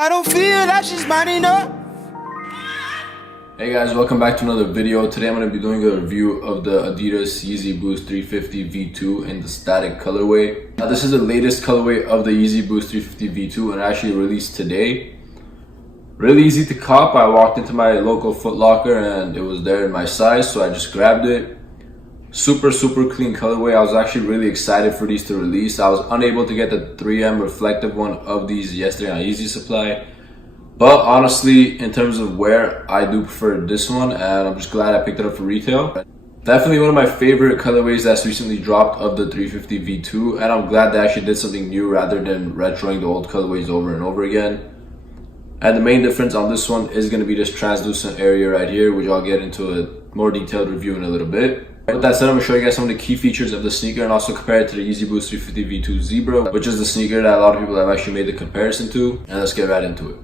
I don't feel like she's mine enough. Hey guys, welcome back to another video. Today I'm going to be doing a review of the Adidas Yeezy Boost 350 V2 in the static colorway. Now this is the latest colorway of the Yeezy Boost 350 V2 and actually released today. Really easy to cop. I walked into my local Foot Locker and it was there in my size, so I just grabbed it. Super clean colorway. I was actually really excited for these to release. I was unable to get the 3M reflective one of these yesterday on Yeezy Supply. But honestly, in terms of wear, I do prefer this one, and I'm just glad I picked it up for retail. Definitely one of my favorite colorways that's recently dropped of the 350 V2, and I'm glad they actually did something new rather than retroing the old colorways over and over again. And the main difference on this one is going to be this translucent area right here, which I'll get into a more detailed review in a little bit. With that said, I'm going to show you guys some of the key features of the sneaker and also compare it to the Yeezy Boost 350 V2 Zebra, which is the sneaker that a lot of people have actually made the comparison to. And let's get right into it.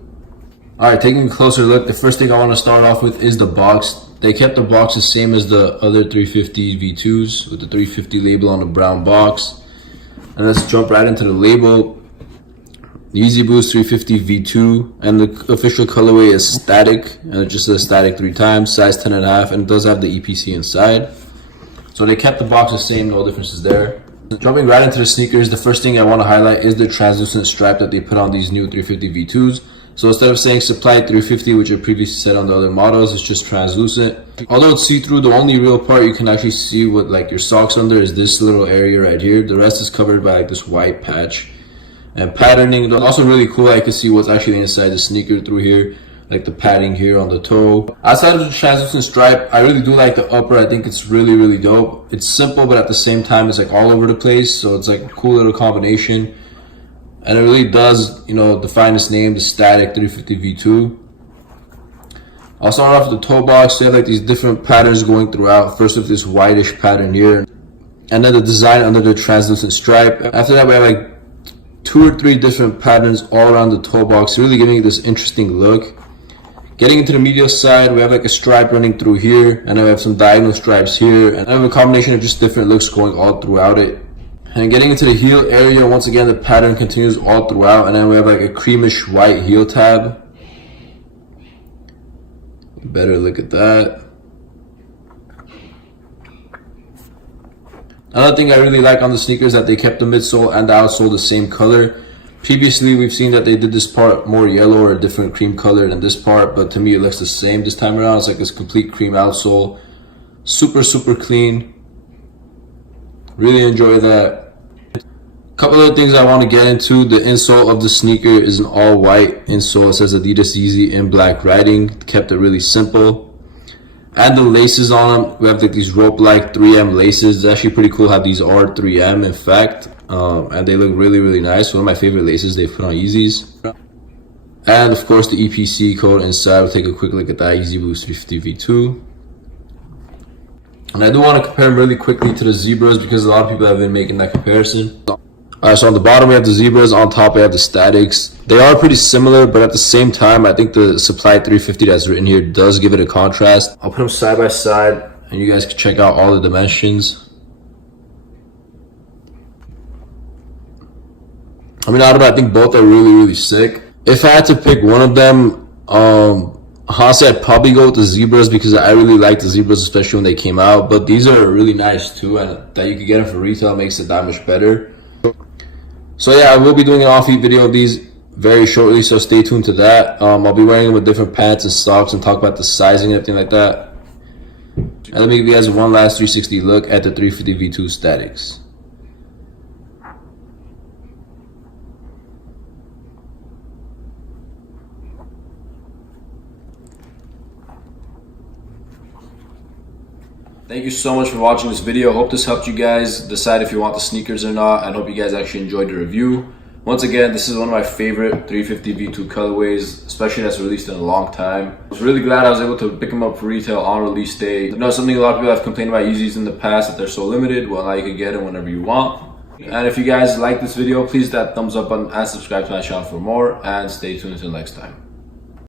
Alright, taking a closer look, the first thing I want to start off with is the box. They kept the box the same as the other 350 V2s with the 350 label on the brown box. And let's jump right into the label. Yeezy Boost 350 V2, and the official colorway is static, and it just says static 3 times, size 10.5, and it does have the EPC inside. So they kept the box the same, no differences there. Jumping right into the sneakers, the first thing I want to highlight is the translucent stripe that they put on these new 350 V2s. So instead of saying Supply 350, which I previously said on the other models, it's just translucent. Although it's see-through, the only real part you can actually see with like your socks under is this little area right here. The rest is covered by like this white patch. And patterning, it's also really cool. I can see what's actually inside the sneaker through here, like the padding here on the toe. Outside of the translucent stripe, I really do like the upper. I think it's really dope. It's simple, but at the same time, it's like all over the place. So it's like a cool little combination. And it really does, you know, define its name, the static 350 V2. I'll start off with the toe box. They have like these different patterns going throughout. First with this whitish pattern here, and then the design under the translucent stripe. After that, we have like 2 or 3 different patterns all around the toe box, really giving it this interesting look. Getting into the medial side, we have like a stripe running through here, and then we have some diagonal stripes here, and I have a combination of just different looks going all throughout it. And getting into the heel area, once again the pattern continues all throughout, and then we have like a creamish white heel tab. Better look at that. Another thing I really like on the sneakers is that they kept the midsole and the outsole the same color. Previously, we've seen that they did this part more yellow or a different cream color than this part, but to me it looks the same this time around. It's like this complete cream outsole. Super clean. Really enjoy that. Couple of things I want to get into. The insole of the sneaker is an all white insole. It says Adidas Yeezy in black writing. Kept it really simple. And the laces on them, we have like these rope-like 3M laces. It's actually pretty cool how these are 3M in fact. And they look really nice. One of my favorite laces they've put on Yeezys. And of course the EPC code inside. We'll take a quick look at that Yeezy Boost 350 V2. And I do want to compare them really quickly to the Zebras because a lot of people have been making that comparison. Alright, so on the bottom we have the Zebras, on top we have the Statics. They are pretty similar, but at the same time, I think the Supply 350 that's written here does give it a contrast. I'll put them side by side, and you guys can check out all the dimensions. I mean, out of it, I think both are really sick. If I had to pick one of them, honestly, I'd probably go with the Zebras because I really like the Zebras, especially when they came out. But these are really nice too, and that you could get them for retail makes it that much better. So yeah, I will be doing an off-feet video of these very shortly, so stay tuned to that. I'll be wearing them with different pants and socks and talk about the sizing and everything like that. And let me give you guys one last 360 look at the 350 V2 Statics. Thank you so much for watching this video. Hope this helped you guys decide if you want the sneakers or not, and hope you guys actually enjoyed the review. Once again, this is one of my favorite 350 V2 colorways, especially that's released in a long time. I was really glad I was able to pick them up for retail on release day. I know something a lot of people have complained about Yeezys in the past, that they're so limited. Well, now you can get them whenever you want. And if you guys like this video, please hit that thumbs up button and subscribe to my channel for more, and stay tuned until next time.